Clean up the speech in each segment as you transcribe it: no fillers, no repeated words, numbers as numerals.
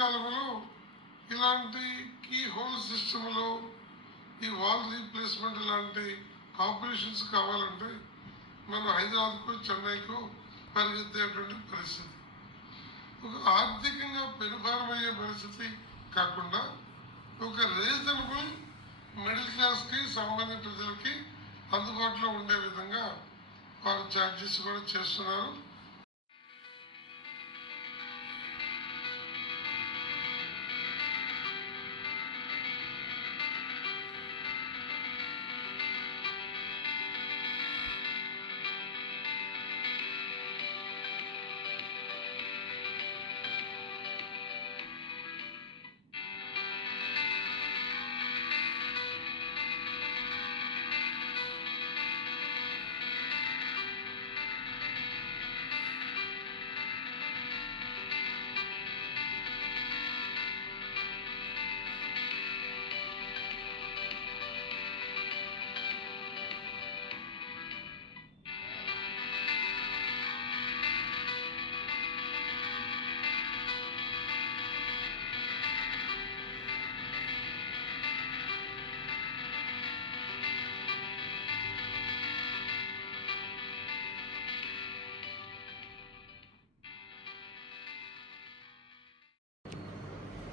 కాలంలో ఇలాంటి key hole సిస్టంలో ఈ వాల్ రీప్లేస్మెంట్ లాంటి ఆపరేషన్స్ కావాలంటే మనం హైదరాబాద్కు చెన్నైకు పరిగెత్తేటువంటి పరిస్థితి. ఒక ఆర్థికంగా పెనుభారమయ్యే పరిస్థితి కాకుండా ఒక రీజనబుల్ మిడిల్ క్లాస్కి సామాన్య ప్రజలకి అందుబాటులో ఉండే విధంగా వారు ఛార్జెస్ కూడా చేస్తున్నారు.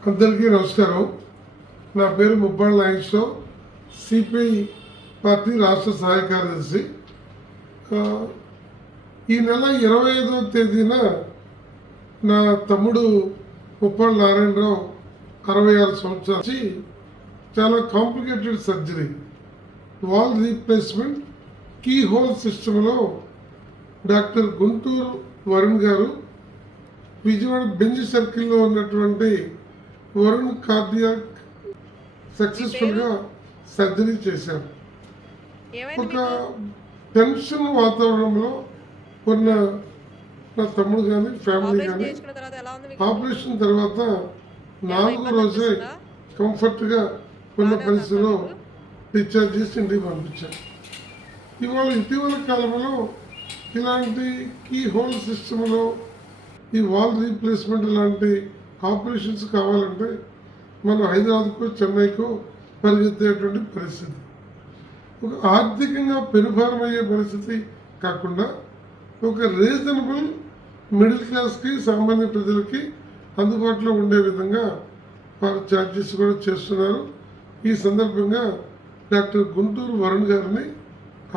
అందరికీ నమస్కారం. నా పేరు ముబ్బాళ్ళ నాగేశ్వరరావు, సిపిఐ పార్టీ రాష్ట్ర సహాయ కార్యదర్శి. ఈ నెల 25వ తేదీన నా తమ్ముడు ముప్పాళ్ళ నారాయణరావు 66 సంవత్సరాలు చాలా complicated surgery valve replacement keyhole సిస్టంలో డాక్టర్ గుంటూరు వరుణ్ గారు విజయవాడ బెంజ్ సర్కిల్లో ఉన్నటువంటి వరుణ్ కార్డియాక్ సక్సెస్ఫుల్గా సర్జరీ చేశారు. ఒక టెన్షన్ వాతావరణంలో ఉన్న నా తమ్ముడు కానీ ఫ్యామిలీ కానీ ఆపరేషన్ తర్వాత 4వ రోజే కంఫర్ట్గా ఉన్న పరిస్థితిలో డిశ్చార్జ్ చేసి ఇంటికి పంపించారు. ఇటీవల కాలంలో ఇలాంటి కీ హోల్ సిస్టంలో ఈ వాల్ రీప్లేస్మెంట్ లాంటి ఆపరేషన్స్ కావాలంటే మనం హైదరాబాద్కు చెన్నైకు పరిగెత్తేటువంటి పరిస్థితి. ఒక ఆర్థికంగా పెనుభారమయ్యే పరిస్థితి కాకుండా ఒక రీజనబుల్ మిడిల్ క్లాస్కి సామాన్య ప్రజలకి అందుబాటులో ఉండే విధంగా వారు ఛార్జెస్ కూడా చేస్తున్నారు. ఈ సందర్భంగా డాక్టర్ గుంటూరు వరుణ్ గారిని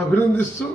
అభినందిస్తూ